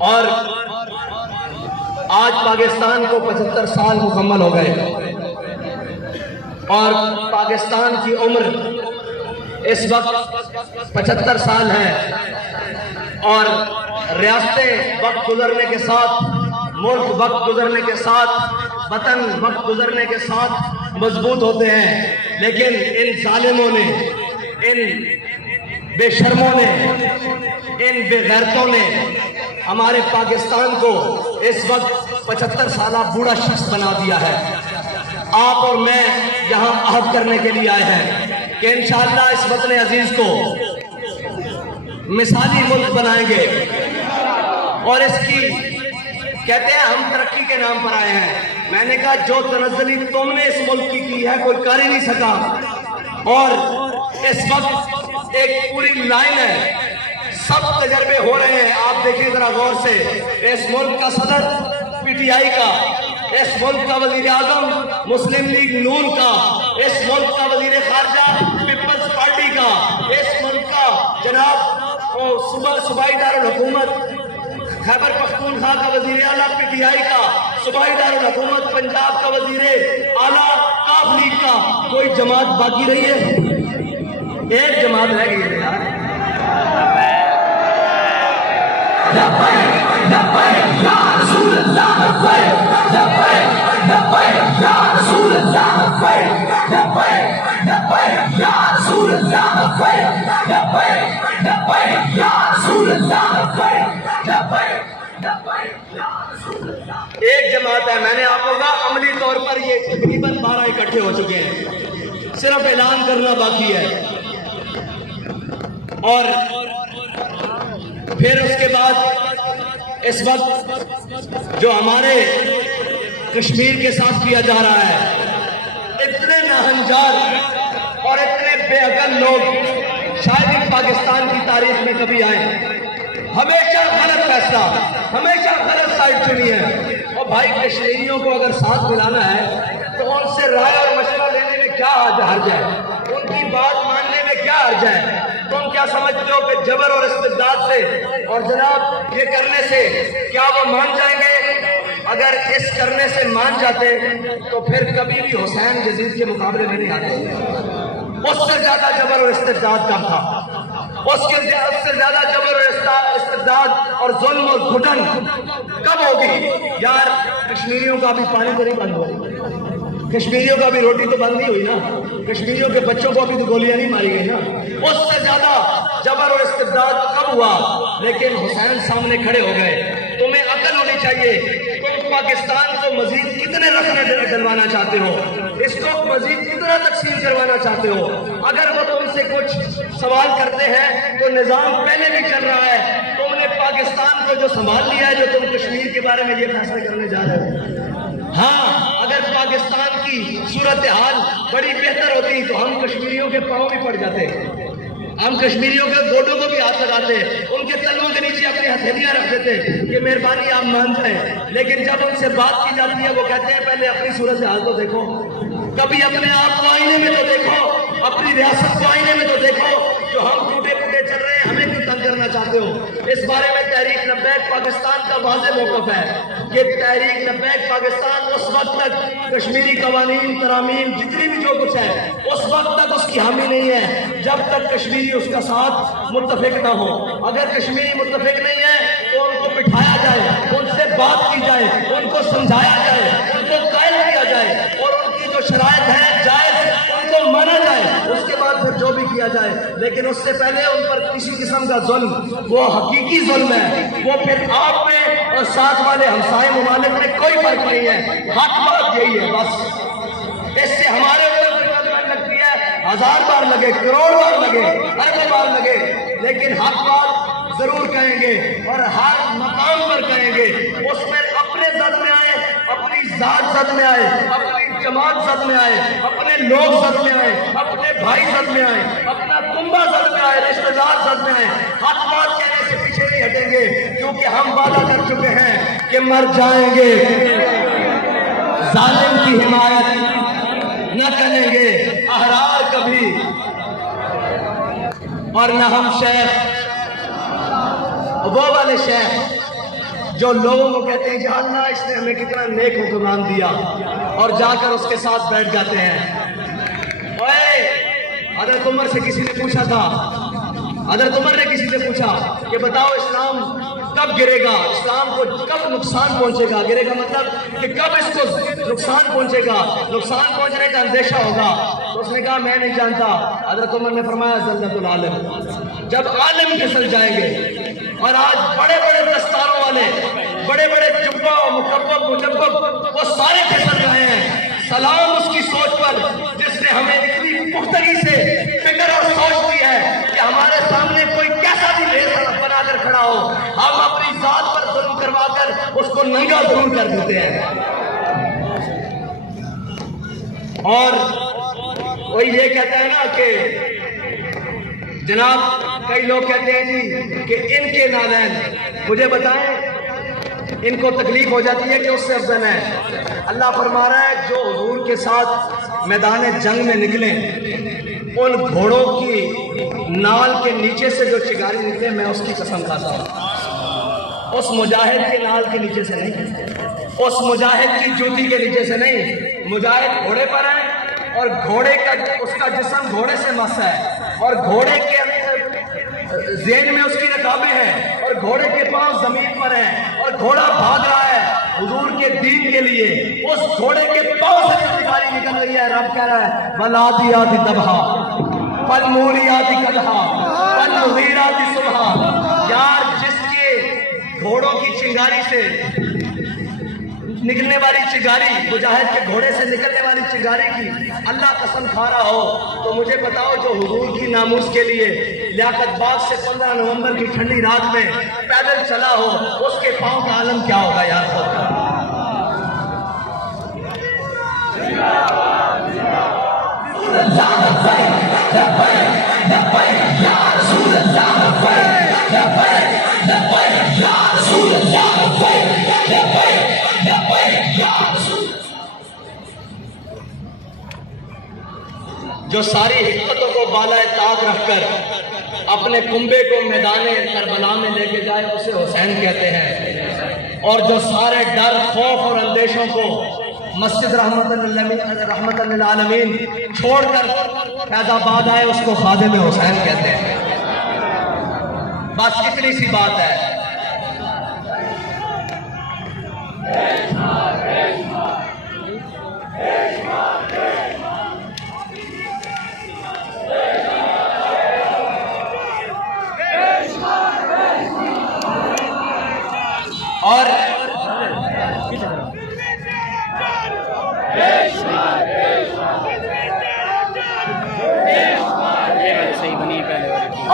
اور آج پاکستان کو 75 سال مکمل ہو گئے اور پاکستان کی عمر اس وقت 75 سال ہے اور ریاستیں وقت گزرنے کے ساتھ، ملک وقت گزرنے کے ساتھ، وطن وقت گزرنے کے ساتھ مضبوط ہوتے ہیں، لیکن ان ظالموں نے، ان بے شرموں نے، ان بے غیرتوں نے ہمارے پاکستان کو اس وقت 75 سالہ بوڑھا شخص بنا دیا ہے۔ آپ اور میں یہاں عہد کرنے کے لیے آئے ہیں کہ انشاءاللہ اس وطن عزیز کو مثالی ملک بنائیں گے، اور اس کی کہتے ہیں ہم ترقی کے نام پر آئے ہیں۔ میں نے کہا جو تنزلی تم نے اس ملک کی ہے کوئی کر ہی نہیں سکا، اور اس وقت ایک پوری لائن ہے، سب تجربے ہو رہے ہیں۔ آپ دیکھیں ذرا غور سے، اس ملک کا صدر پی ٹی آئی کا، اس ملک کا وزیر اعظم مسلم لیگ نون کا، اس ملک کا وزیر خارجہ پیپلز پارٹی کا، اس ملک کا جناب صوبائی دارالحکومت خیبر پختونخوا کا وزیر اعلیٰ پی ٹی آئی کا، صوبائی دارالحکومت پنجاب کا وزیر اعلیٰ کاف لیگ کا، کوئی جماعت باقی رہی ہے؟ ایک جماعت رہ گئی ہے یار۔ ایک جماعت ہے، میں نے آپ کو کہا عملی طور پر یہ تقریباً 12 اکٹھے ہو چکے ہیں، صرف اعلان کرنا باقی ہے۔ اور پھر اس کے بعد اس وقت جو ہمارے کشمیر کے ساتھ کیا جا رہا ہے، اتنے ناہنجار اور اتنے بے عقل لوگ شاید ہی پاکستان کی تاریخ میں کبھی آئے، ہمیشہ غلط فیصلہ، ہمیشہ غلط سائڈ چنی ہے۔ اور بھائی کشمیریوں کو اگر ساتھ ملانا ہے تو ان سے رائے اور مشورہ لینے میں کیا حرج ہے، ان کی بات ماننے میں کیا حرج ہے؟ تم کیا سمجھتے ہو کہ جبر اور استبداد سے اور جناب یہ کرنے سے کیا وہ مان جائیں گے؟ اگر اس کرنے سے مان جاتے تو پھر کبھی بھی حسین یزید کے مقابلے میں نہیں آتے۔ اس سے زیادہ جبر اور استبداد کم تھا، اس سے زیادہ جبر اور استبداد اور ظلم اور گھٹن کب ہوگی؟ یار کشمیریوں کا بھی پانی تو نہیں بند ہوا، کشمیریوں کا بھی روٹی تو بند نہیں ہوئی نا، کشمیریوں کے بچوں کو بھی تو گولیاں نہیں ماری گئی نا۔ اس سے زیادہ جبر اور استبداد کب ہوا؟ لیکن حسین سامنے کھڑے ہو گئے۔ تمہیں عقل ہونی چاہیے، تم پاکستان کو مزید کتنے رقم دلوانا چاہتے ہو، اس کو مزید کتنا تقسیم کروانا چاہتے ہو؟ اگر وہ تم سے کچھ سوال کرتے ہیں تو نظام پہلے بھی چل رہا ہے، تم نے پاکستان کو جو سنبھال لیا ہے جو تم کشمیر کے بارے میں یہ فیصلہ کرنے جا رہے ہو۔ ہاں اگر پاکستان کی صورتحال بڑی بہتر ہوتی تو ہم کشمیریوں کے پاؤں بھی پڑ جاتے، ہم کشمیریوں کے گوڈوں کو بھی ہاتھ لگاتے، ان کے تلووں کے نیچے اپنی ہتھیلیاں رکھ دیتے کہ مہربانی آپ مان جائیں۔ لیکن جب ان سے بات کی جاتی ہے وہ کہتے ہیں پہلے اپنی صورتحال تو دیکھو، کبھی اپنے آپ کو آئینے میں تو دیکھو، اپنی ریاست کو آئینے میں تو دیکھو، جو ہم ٹوٹے پھوٹے چل رہے ہیں ہمیں کیوں تنگ کرنا چاہتے ہو؟ اس بارے میں تحریک لبیک پاکستان کا واضح موقف ہے کہ تحریک لبیک پاکستان اس وقت تک کشمیری قوانین، ترامیم، جتنی بھی جو کچھ ہے اس وقت تک اس کی حامی نہیں ہے جب تک کشمیری اس کا ساتھ متفق نہ ہو۔ اگر کشمیری متفق نہیں ہے تو ان کو بٹھایا جائے، ان سے بات کی جائے، ان کو سمجھایا جائے، ان کو قائل کیا جائے، اور ان کی جو شرائط ہیں جائز ان کو مانا جائے، اس کے بعد پھر جو بھی کیا جائے۔ لیکن اس سے پہلے ان پر کسی قسم کا ظلم، وہ حقیقی ظلم ہے، وہ پھر آپ میں اور ساتھ والے ہمسائے ممالک میں کوئی فرق نہیں ہے۔ حق بات یہی ہے بس، اس سے ہمارے اوپر لگتی ہے 1000 بار لگے، کروڑ بار لگے، ارب بار لگے، لیکن حق بات ضرور کہیں گے اور ہر مقام پر کہیں گے۔ اس میں اپنے زد میں آئے، اپنی ذات زد میں آئے، اپنی جماعت زد میں آئے، اپنے لوگ زد میں آئے، اپنے بھائی زد میں آئے، اپنا کنبہ زد میں آئے، رشتہ دار زد میں آئے، حق بات کہنے سے پیچھے نہیں ہٹیں گے، کیونکہ ہم وعدہ کر چکے ہیں کہ مر جائیں گے، ظالم کی حمایت نہ کریں گے، احرار کبھی اور نہ ہم شیخ وہ والے شیخ جو لوگوں کو کہتے ہیں جہاں اللہ اس نے ہمیں کتنا نیک حکمران دیا اور جا کر اس کے ساتھ بیٹھ جاتے ہیں۔ حضرت عمر سے کسی نے پوچھا تھا، حضرت عمر نے کسی سے پوچھا کہ بتاؤ اسلام کب گرے گا، اسلام کو کب نقصان پہنچے گا؟ گرے گا مطلب کہ کب اس کو نقصان پہنچے گا، نقصان پہنچنے کا اندیشہ ہوگا؟ تو اس نے کہا میں نہیں جانتا۔ حضرت عمر نے فرمایا زلت العالم، جب عالم پھسل جائیں گے۔ اور آج بڑے بڑے دستاروں والے، بڑے بڑے جبہ مکبب مجبب، وہ سارے پھسل رہے ہیں۔ سلام اس کی سوچ پر جس نے ہمیں اتنی پختگی سے فکر اور سوچ دی ہے کہ ہمارے سامنے کوئی کیسا بھی بھید بنا کر کھڑا ہو، ہم اپنی ذات پر ظلم کروا کر اس کو ننگا ضرور کر دیتے ہیں۔ اور وہی یہ کہتا ہے نا کہ جناب کئی لوگ کہتے ہیں جی کہ ان کے نالین، مجھے بتائیں ان کو تکلیف ہو جاتی ہے کہ اس سے افضل ہے؟ اللہ فرما رہا ہے جو حضور کے ساتھ میدان جنگ میں نکلیں، ان گھوڑوں کی نال کے نیچے سے جو چنگاری نکلے، میں اس کی قسم کھاتا ہوں اس مجاہد کے نال کے نیچے سے نہیں، اس مجاہد کی جوتی کے نیچے سے نہیں۔ مجاہد گھوڑے پر ہے اور گھوڑے کا اس کا جسم گھوڑے سے مس ہے، اور گھوڑے کے ذہن میں اس کی رکابیں ہیں، اور گھوڑے کے پاؤں زمین پر ہیں، اور گھوڑا بھاگ رہا ہے حضور کے دین کے لیے۔ اس گھوڑے کے پاؤں سے جو چنگاری نکل رہی ہے، رب کہہ رہا ہے وَالْعَادِيَاتِ ضَبْحًا فَالْمُورِيَاتِ قَدْحًا فَالْمُغِيرَاتِ صُبْحًا۔ یار جس کے گھوڑوں کی چنگاری سے نکلنے والی چنگاری، مجاہد کے گھوڑے سے نکلنے والی چنگاری کی اللہ قسم کھا رہا ہو، تو مجھے بتاؤ جو حضور کی ناموس کے لیے لیاقت باغ سے 15 نومبر کی ٹھنڈی رات میں پیدل چلا ہو، اس کے پاؤں کا عالم کیا ہوگا یار؟ جو ساری حکمتوں کو بالائے طاق رکھ کر اپنے کنبے کو میدان کربلا میں لے کے جائے، اسے حسین کہتے ہیں۔ اور جو سارے ڈر، خوف اور اندیشوں کو مسجد رحمت للعالمین چھوڑ کر فیض آباد آئے، اس کو خادم حسین کہتے ہیں۔ بس اتنی سی بات ہے۔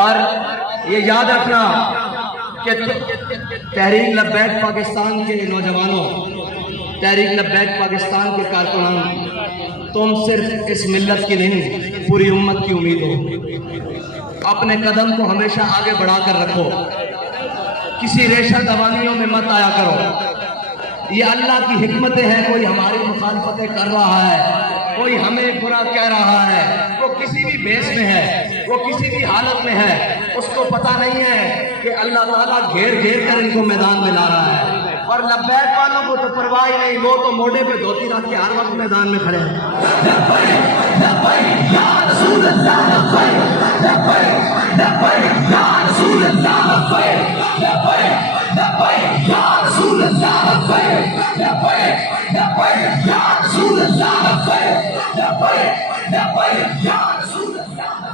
اور یہ یاد رکھنا کہ تحریک لبیک پاکستان کے نوجوانوں، تحریک لبیک پاکستان کے کارکنان، تم صرف اس ملت کی نہیں پوری امت کی امید ہو۔ اپنے قدم کو ہمیشہ آگے بڑھا کر رکھو، کسی ریشہ دوانیوں میں مت آیا کرو۔ یہ اللہ کی حکمتیں ہیں، کوئی ہماری مخالفتیں کر رہا ہے، کوئی ہمیں برا کہہ رہا ہے، وہ کسی بھی بیس میں ہے، وہ کسی بھی حالت میں ہے، اس کو پتہ نہیں ہے کہ اللہ تعالیٰ گھیر گھیر کر ان کو میدان میں لا رہا ہے۔ اور لبیک والوں کو تو پرواہ ہی نہیں، وہ تو موڈے پہ دھوتی رکھ کے ہر وقت میدان میں کھڑے ہیں۔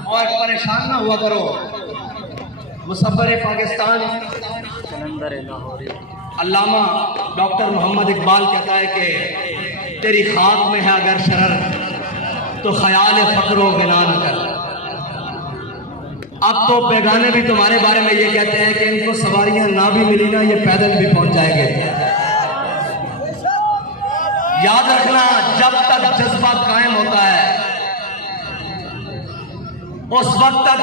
اور پریشان نہ ہوا کرو۔ مصور پاکستان علامہ ڈاکٹر محمد اقبال کہتا ہے کہ تیری خاک میں ہے اگر شرر تو خیال فقر و غنا نہ کر۔ اب تو بیگانے بھی تمہارے بارے میں یہ کہتے ہیں کہ ان کو سواریاں نہ بھی ملی نا، یہ پیدل بھی پہنچ جائیں گے۔ یاد رکھنا جب تک جذبہ قائم ہوتا ہے اس وقت تک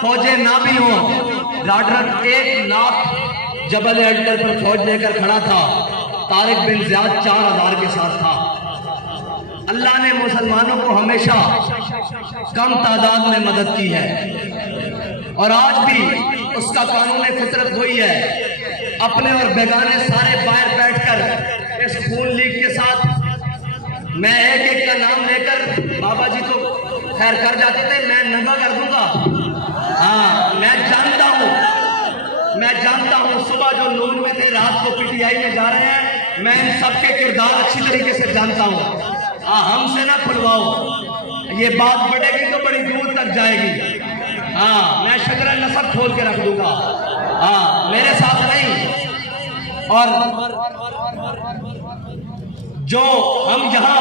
فوجیں نہ بھی ہوں۔ راڈرک 1 لاکھ جبل الٹر پر فوج لے کر کھڑا تھا، طارق بن زیاد 4000 کے ساتھ تھا۔ اللہ نے مسلمانوں کو ہمیشہ کم تعداد میں مدد کی ہے۔ اور آج بھی اس کا قانون فطرت وہی ہے. اپنے اور بیگانے سارے باہر بیٹھ کر اس خون لیگ کے ساتھ میں ایک ایک کا نام لے کر بابا جی تو خیر کر جاتے تھے, میں ننگا کر دوں گا. ہاں میں جانتا ہوں صبح جو نون میں تھے رات کو پی ٹی آئی میں جا رہے ہیں, میں ان سب کے کردار اچھی طریقے سے جانتا ہوں. ہم سے نہ کھلواؤ, یہ بات بڑھے گی تو بڑی دور تک جائے گی. ہاں میں شجرہ نسب کھول کے رکھ دوں گا, ہاں میرے ساتھ نہیں. اور جو ہم یہاں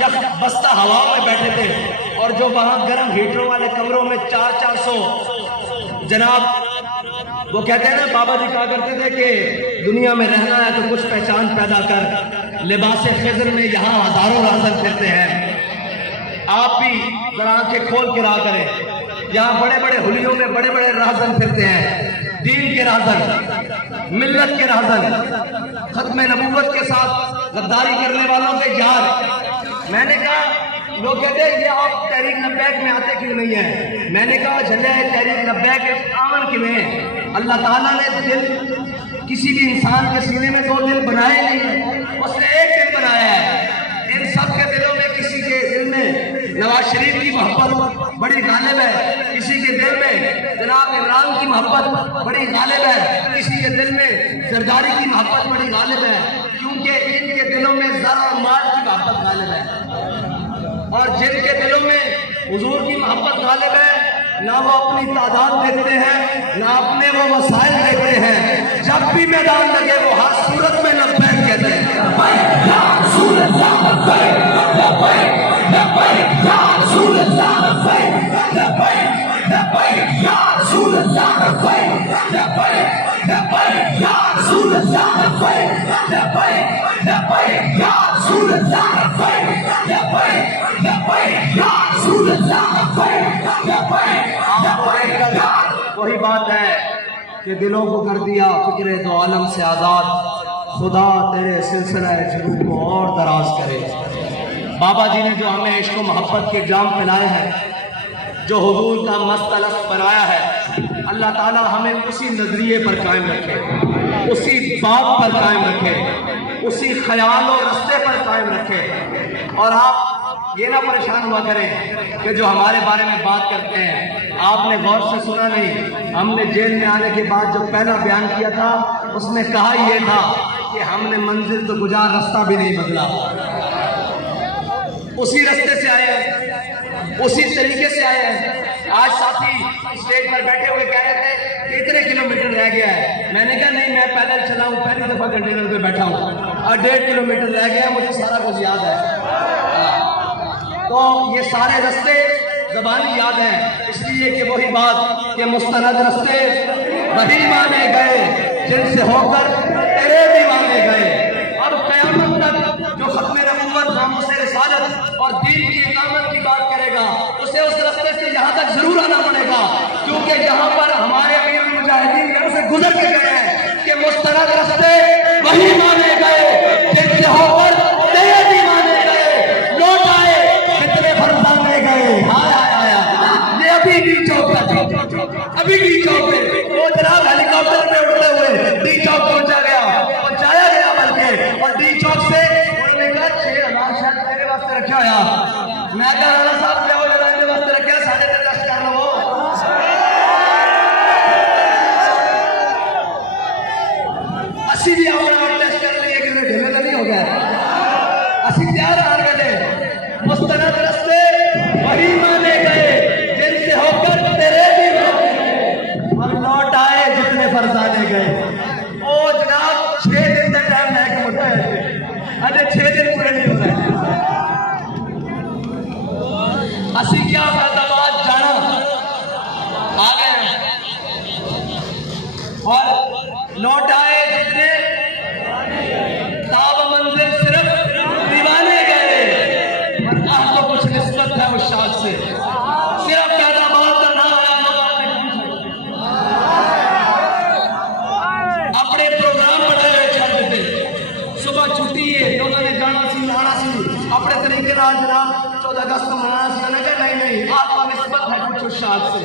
جب بستہ ہوا میں بیٹھے تھے اور جو وہاں گرم ہیٹروں والے کمروں میں 400 جناب وہ کہتے ہیں نا, بابا جی کہا کرتے تھے کہ دنیا میں رہنا ہے تو کچھ پہچان پیدا کر. لباس خضر میں یہاں ہزاروں راہزن پھرتے ہیں. آپ بھی ذرا آنکھیں کھول کے رہا کریں. یہاں بڑے بڑے حلیوں میں بڑے بڑے راہزن پھرتے ہیں, دین کے راہزن, ملت کے راہزن, ختم نبوت کے ساتھ غداری کرنے والوں کے یار. میں نے کہا لوگ کہتے ہیں یہ آپ تحریک لبیک میں آتے کیوں نہیں ہیں؟ میں نے کہا جھلے تحریک لبیک آمن کیوں ہیں؟ اللہ تعالیٰ نے دل کسی بھی انسان کے سینے میں 2 دل بنائے نہیں, اس نے ایک دل بنایا ہے. ان سب کے دلوں میں کسی کے دل میں نواز شریف کی محبت بڑی غالب ہے, کسی کے دل میں جناب عمران کی محبت بڑی غالب ہے, کسی کے دل میں زرداری کی محبت بڑی غالب ہے, کیونکہ ان کے دلوں میں زر اور مال کی محبت غالب ہے. اور جن کے دلوں میں حضور کی محبت غالب ہے, نہ وہ اپنی تعداد دیکھتے ہیں نہ اپنے وہ مسائل دیکھتے ہیں. جب بھی میدان لگے وہ ہر صورت میں لبیک کہتے ہیں. وہی بات ہے کہ دلوں کو کر دیا فکر دو عالم سے آزاد, خدا تیرے سلسلہ جنوں کو اور دراز کرے. بابا جی نے جو ہمیں عشق و محبت کے جام پلائے ہیں, جو حضور کا مست الف بنایا ہے, اللہ تعالیٰ ہمیں اسی نظریے پر قائم رکھے, اسی بات پر قائم رکھے, اسی خیال و رستے پر قائم رکھے. اور آپ یہ نہ پریشان ہوا کریں کہ جو ہمارے بارے میں بات کرتے ہیں آپ نے غور سے سنا نہیں. ہم نے جیل میں آنے کے بعد جو پہلا بیان کیا تھا اس میں کہا یہ تھا کہ ہم نے منزل تو گزار, راستہ بھی نہیں بدلا. اسی رستے سے آئے ہیں, اسی طریقے سے آئے ہیں. آج ساتھی اسٹیج پر بیٹھے ہوئے کہہ رہے تھے کہ اتنے کلومیٹر رہ گیا ہے. میں نے کہا نہیں, میں پیدل چلا ہوں, پہلی دفعہ کنٹینر پہ بیٹھا ہوں اور 1.5 کلومیٹر رہ گیا, مجھے سارا کچھ یاد ہے. تو یہ سارے رستے زبانی یاد ہیں, اس لیے کہ وہی بات کہ مستند رستے وہی مانے گئے جن سے ہو کر تیرے بھی مانے گئے. اب قیامت تک جو ختم نبوت, ناموس رسالت اور دین کی اقامت کی بات کرے گا اسے اس رستے سے یہاں تک ضرور آنا پڑے گا, کیونکہ یہاں پر ہمارے امیر المجاہدین یہاں سے گزر کے گئے ہیں کہ مستند رستے وہی مانے گئے جن سے ہو کر تیرے بھی مانے گئے. لوٹ آئے کتنے فرزانے گئے. یہ ابھی ڈی چوک کا, ابھی ڈی چوک پہ وہ جناب ہیلی کاپٹر میں اڑتے ہوئے ڈی چوک پہنچایا گیا بلکہ, اور ڈی چوک سے انہوں نے کہا 6,000 شاید میرے واسطے رکھا ہوا. میں کہا رانا صاحب کیا ہو جانا میرے واسطے رکھا, 10.5 کر لو. اسی بھی اپنا ٹیسٹ کر لیے کہ ڈھیلے تو نہیں ہو گیا. اسی تیار آن گئے, مستند رستے وہی مانے گئے جن سے ہو کر تیرے بھی مانے گئے, اور لوٹ آئے جتنے فرزانے گئے. او جناب 6 دن کا ٹائم ہے کہ ہوتا ہے, اجے 6 دن پورے نہیں ہو رہے. اسی کیا فیضآباد جانا آ گئے اور لوٹ آئے جتنے تاب منزل صرف دیوانے گئے. اور تو کچھ نسبت ہے اس شاخ سے, صرف فیضآباد کا نام اپنے پروگرام بڑھائے ہوئے چھوڑ دیتے. صبح چھٹی ہے, لوگوں نے جانا سی لانا سی اپنے طریقے نال جناب 14 اگست کو منانا سی. نہیں, آپ کو نسبت ہے کچھ اس شاخ سے.